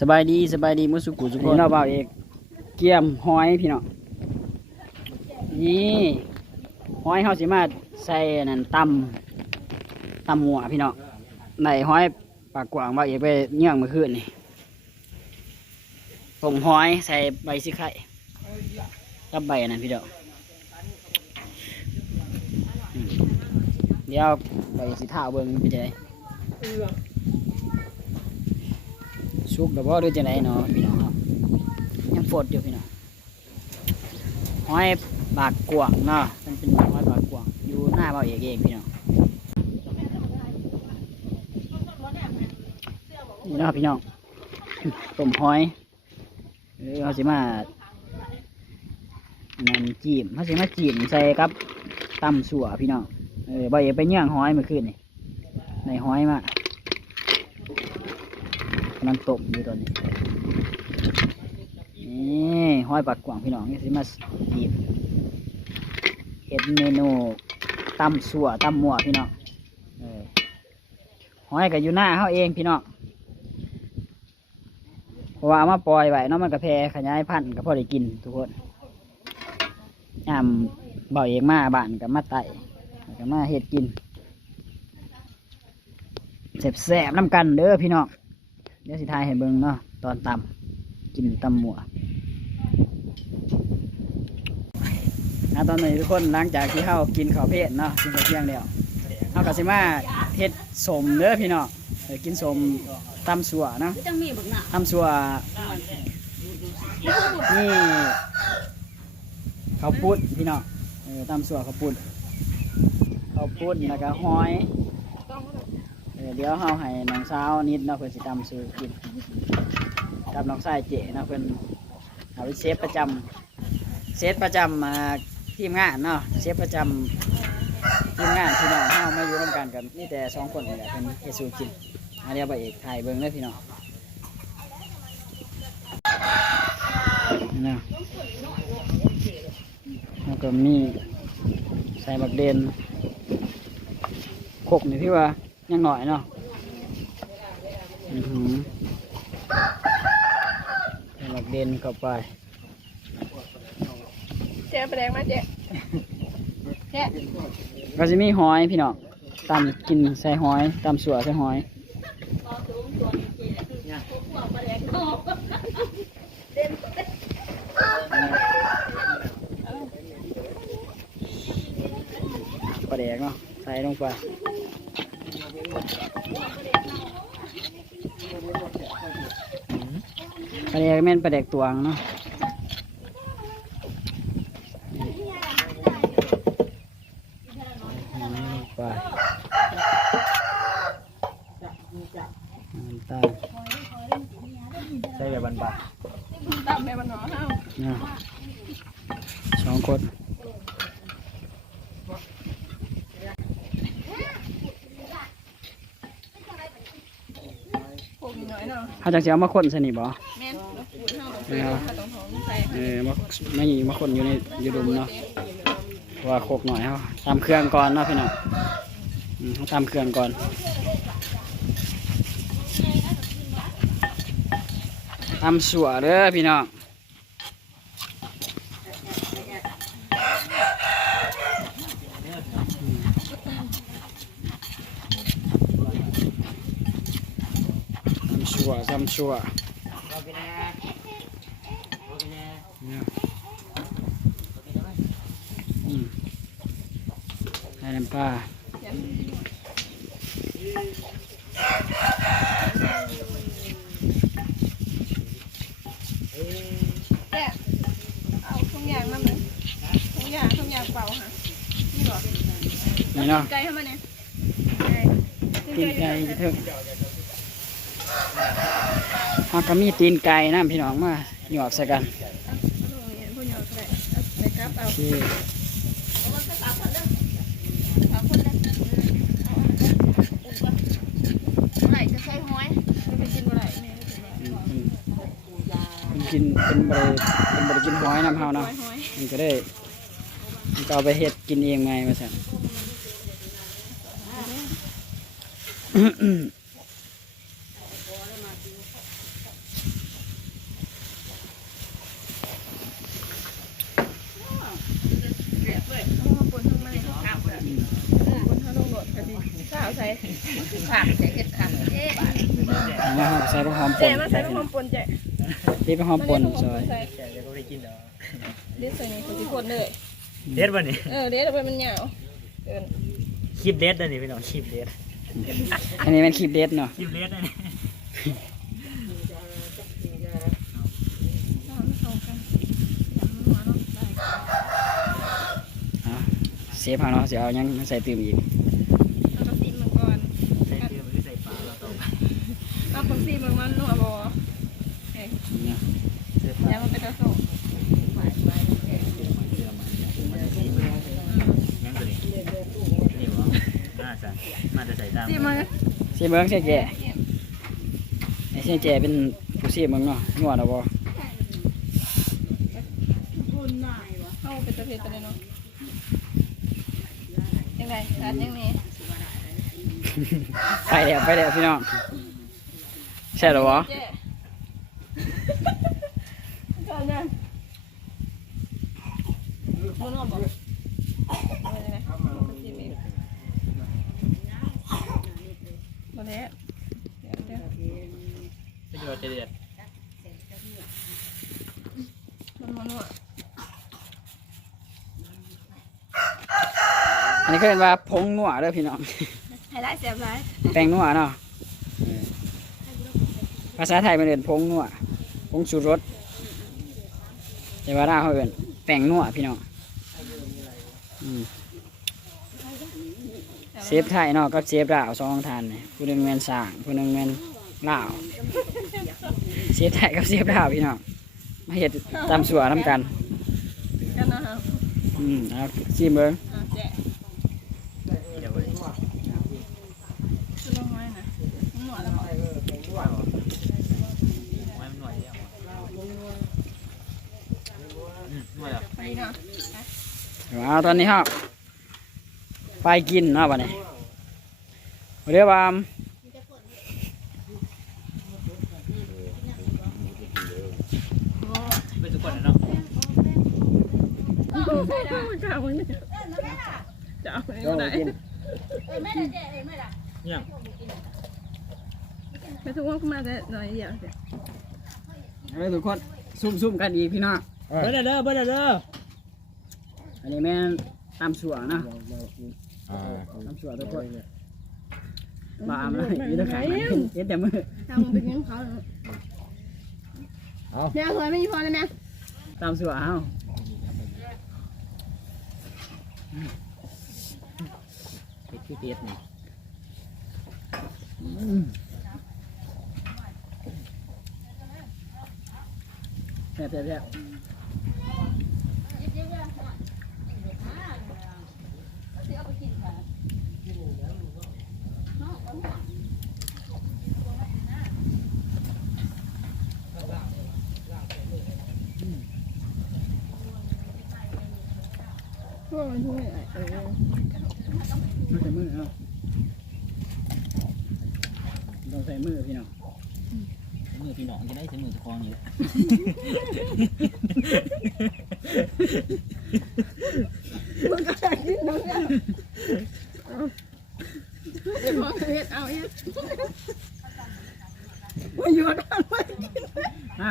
สบายดีมุสุกุสุกคนเราเบาเอกเกี่ยมหอยพี่น้องนี่หอยเขาสิมาใส่นั่นตำหัวพี่น้องในหอยปากกวางเบาเอกไปเยื่องเมื่อคืนนี่ผมหอยใส่ใบสิไข่กับใบนั่นพี่น้องเดี๋ยวใบสิท่าเบิ้งเป็นไงสุกแต่ว่าด้วยจะไหนเนาะพี่น้องครับยังฝดอยู่พี่น้องหอยปากกวางเนาะมันเป็นหอยปากกวางอยู่หน้าเบาเอกเองพี่น้องนี่เนาะพี่น้องต้มหอยเขาสิมานั่นจีมเขาสิมาจีมใส่กับตำสัวพี่น้องเบาเอกไปเยื่องหอยเมื่อคืนนี่ในหอยมากำลังตบอยู่ตอนนี้นี่ห้อยปากกว่างพี่น้องนี่สิมาจีบเห็ดเมนูตำสัวตำหมวพี่น้องห้อยกับอยู่หน้าเขาเองพี่น้องเพราะว่ามาปล่อยไว้เนาะมันกระแพขยายพันธุ์ก็พอได้กินทุกคนยามบ่อยเองมาบ้านกับมาไต่กับมาเห็ดกินแสบๆน้ำกันเด้อพี่น้องเดี๋ยวสิทายให้เบิ่งเนาะตอนตำกินตำหมัวนะตอนนี้ทุกคนหลังจากที่เข้ากินข้าวเพชรเนาะกินข้าวเที่ยงแล้วเข้ากับสิมาเฮ็ดสมเด้อพี่น้องกินสมตำสัวเนาะตำสัวนี่ข้าวปุ้นพี่น้องตำสัวข้าวปุ้นแล้วก็หอยเดี๋ยวเขาให้น้องสาวนิดเนาะเพื่อนสิตำสู่กินกับน้องชายเจ๋เนาะเพื่อนเอาไปเชฟประจำทีมงานเนาะเชฟประจำทีมงานพี่น้องเขามาอยู่ร่วมกันกับนี่แต่2 คนนี่แหละเป็นเฮซูกินเดี๋ยวไปเอกถ่ายเบิ้งเลยพี่น้องนะแล้วก็มีใส่บักเดนโคกนี่พี่ว่ายังหน่อยเนาะหลักเด่นเข้าไปเจ๊ไปแดงมาเจ๊ก็จะมีหอยพี่น้องตำกินใส่หอยตำสัวใส่หอยปลาแดกเนาะใส่ลงไปปลาแดกแม่นปลาแดกตวงเนาะไปตาใส่แบบบันบัดตามแม่มันหนอห้าว2 คนเขาจะเอามาคนสนิทบ่มาคนอยู่ในยูดุมเนาะว่าโคกหน่อยเขาตำเครื่องก่อนเนาะพี่น้องเขาตำเครื่องก่อนตำสัวเด้อพี่น้องตำชัวให้น้ำปลาเอาทุกอย่างมาเลยทุกอย่างเปล่าฮะนี่หรอนี่เนาะไก่ทำไมเนี่ยตีนไก่เถอะเขาก็มีตีนไก่นะพี่น้องมาหยอกใส่กันกินเป็นบริกินหอยน้ำเฮาเนาะมันก็ได้มันก็เอาไปเฮ็ดกินเองไงมาสั่น ผักใส่เห็ดผักเจ๊ แล้วใส่ผักหอมป่ เจ๊ น มาใส่หอมป่นเจ๊ ที่ผักหอมป่นซอย แต่เดี๋ยวก็ไม่ได้กินดอก เด็ดใส่ในคนที่คนเลย เด็ดป่ะนี่ เด็ดเอาไปมันเหนียวเกิน คลิปเด็ดนะนี่พี่น้องคลิปเด็ด อันนี้เป็นคลิปเด็ดเนาะ คลิปเด็ดนะนี่ เสียบเขาเนาะจะเอายังมาใส่ตื่มอีก เอาผักซีมันก่อน ใส่เกลือหรือใส่ปลาเราต้อง เอาผักซีมันนัวบ่ เนี่ย ใส่ปลา แล้วมันเป็นกระโสก ยังตัวนี้นี่บ่น่าจะมาจะใส่ตาม ซีมัน เสียเบิ้งเสียแก่ไอ้เสียแก่เป็นผู้เสียเบิ้งเนาะงวดเอาบ่ เข้าเป็นตัวเพชรตัวนี้เนาะยังไงร้านยังนี้ ไปแล้วพี่น้องใช่หรอวะ เจ๊ตอนนั้นมันนอนบอกอะไรนะผักซีมีตัวนี้เดี๋ยว ประโยชน์จะเด็ด มันนัว อันนี้เขาเรียกว่าผงนัวเด้อพี่น้อง ให้ได้เสียบไร แป้งนัวเนาะภาษาไทยมันเรียนผงนัวผงชูรสแต่ว่าลาวเขาเรียนแป้งนัวพี่น้องอืมเซฟไทยเนาะก็เซฟลาวสองทานเนี่ยผู้หนึ่งแมนสร้างผู้หนึ่งแมนลาวเซฟไทยกับเซฟลาวพี่น้องมาเห็ดตามสัวทำกัน กันนะครับ เอาชิมเบิ้ง เจ๊ เดี๋ยววันนี้ คือลงไว้นะมันหนวดแล้วบอก ไว้มันหน่อยเดียวหน่อยแล้ว ไปเนาะ เอาตอนนี้ครับไปกินเนาะวันนี้เรียกว่า ไปทุกคนเนาะ จะเอาไม่จะเอาไม่ได้ กิน เนี่ย ไม่ทุกคนมาแต่หน่อยเดียวเจ๊ เอาทุกคนซุ่มกันอีกพี่น้อง เบิ้ลเด้อเบิ้ลเด้อ อันนี้แม่นตามสัวเนาะตามสัวทุกคนบามเลยยืนขายเห็นแต่มือ ทำเป็นยังเขาเนี่ยเคยไม่มีพอเลยแม่ ตามสัวเอา ไปที่เด็ดนี่ แซ่บพวกมันช่วยมือใส่มือเอาต้องใส่มือพี่น้อง มือพี่น้องจะได้ใช้มือตะคองอยู่ มันก็จะกินน้องเนี่ยเดี๋ยวมองเห็ดเอาเห็ดว่าอยู่ด้านไม่กิน มา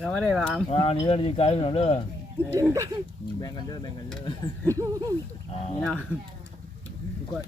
เขาไม่ได้บาม อันนี้เราดีใจหน่อยเด้อ แบ่งกันเด้อแบ่งกันเด้อ นี่เนาะทุกคน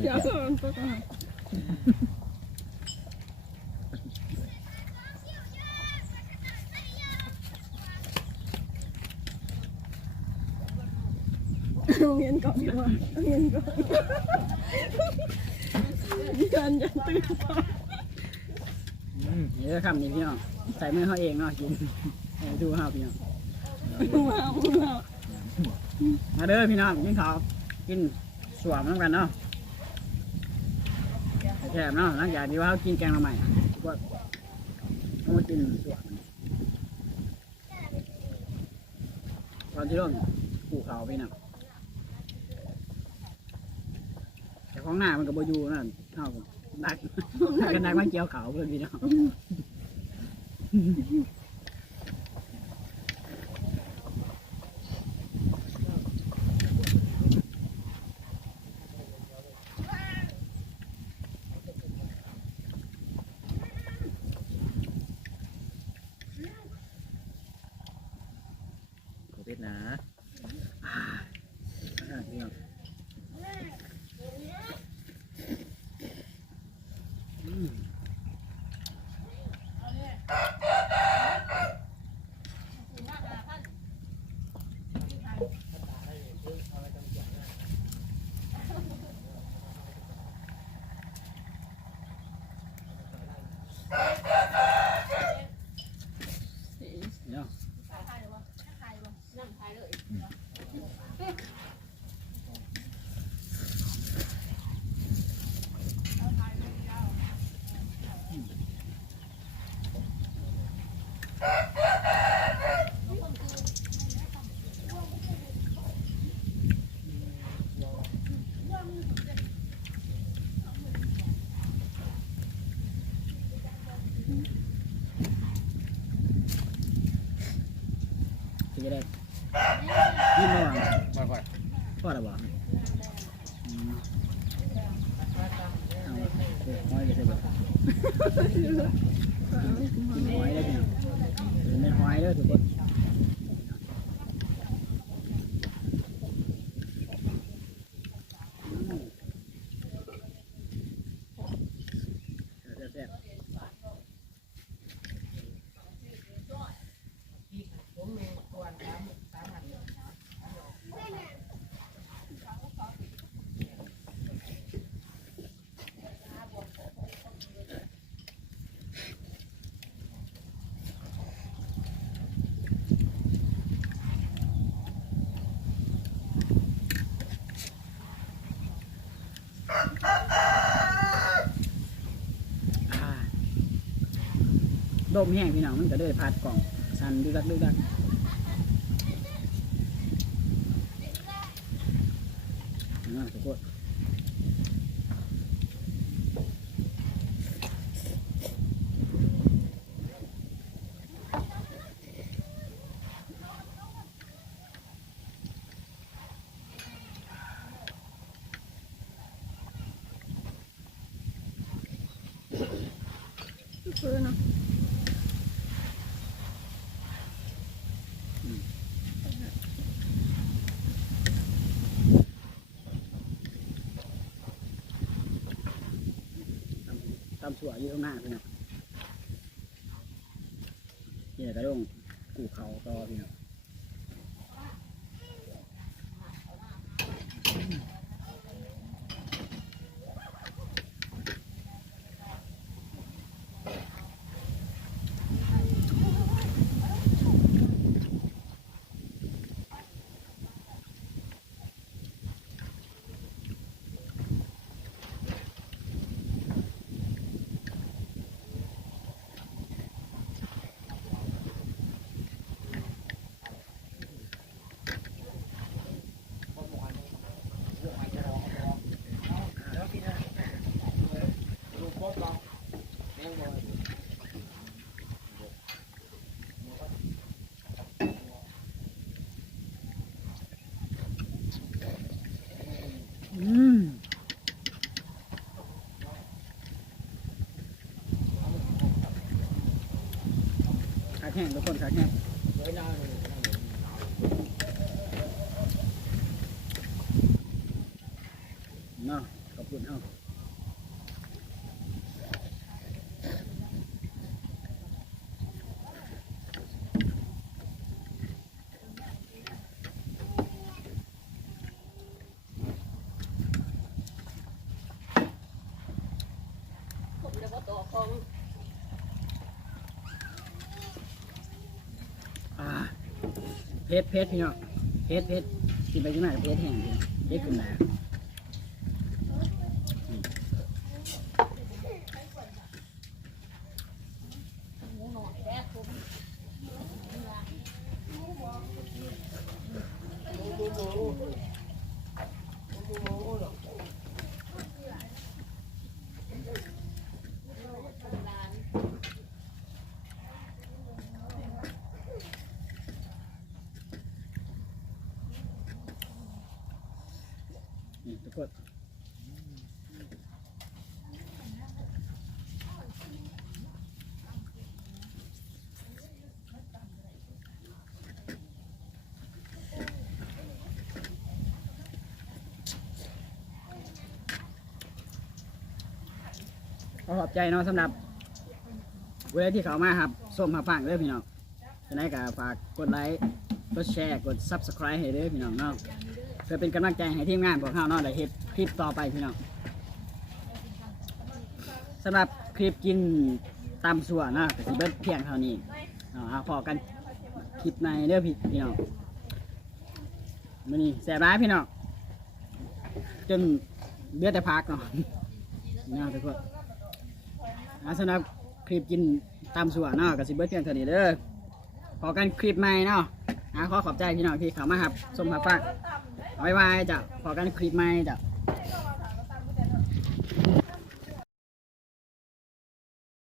เดี๋ยวมันก็ต้องเงินก่อนดีกว่าเงินก่อนยันตื่น นี่ก็คำนี้พี่น้องใส่มือเขาเองเนาะกินดูเขาพี่น้องมาเด้อพี่น้องกินข้าวกินสวมน้ำกันเนาะแซ่บเนาะหลังจากที่ว่าเขากินแกงมาใหม่ก็ต้องมากินสวมตอนที่ร่วมปลูกเขาพี่น้องแต่ของหน้ามันก็บอยู่นั่นเท่ากับดักกันดักมันเกี่ยวเขาเพื่อนพี่น้อง จะได้ยินบ่ว่า บ่อย พ่อละบ่เอาหอยจะใส่บ่กินหอยได้พี่น้องเป็นหอยเด้อทุกคนแซ่บดมแห้งพี่น้องมันก็เลยพัดกล่องสั่นดึกดักดึกดักทุกคนคือเนาะ ตำสัวอยู่ข้างหน้าพี่น้องนี่ก็ต้องกูเขาต่อพี่น้องขาแห้งทุกคนขาแห้งเนาะขอบคุณเอาผมจะมาต่อของ เพชรพี่น้องเพชรกินไปกินมาเพชรแห้งพี่เพชรขึ้นมาทุกคนขอบใจเนาะสำหรับเวลาที่เขามาครับส้มมาฟังเด้อพี่น้องจะได้ก็ฝากกดไลค์กดแชร์กด Subscribe ให้เด้อพี่น้องเนาะเพื่อเป็นกำลังใจให้ทีมงานพวกเขาเนาะได้เฮ็ดคลิปต่อไปพี่น้องสำหรับคลิปกินตำสัวเนาะก็สิเบิดเพียงเท่านี้เอาพอกันคลิปในเด้อพี่น้อง มื้อนี้แซ่บร้ายพี่น้องจนเลือดแต่พักเนาะนี่ทุกคนสำหรับคลิปกินตามสัวเนาะกับสิเบิร์เพียงเท่านี้เด้อพอกันคลิปใหม่เนาะขอขอบใจพี่น้องที่เข้ามาครับชมรับฟังบ๊ายบายจ้ะพอกันคลิปใหม่จ้ะ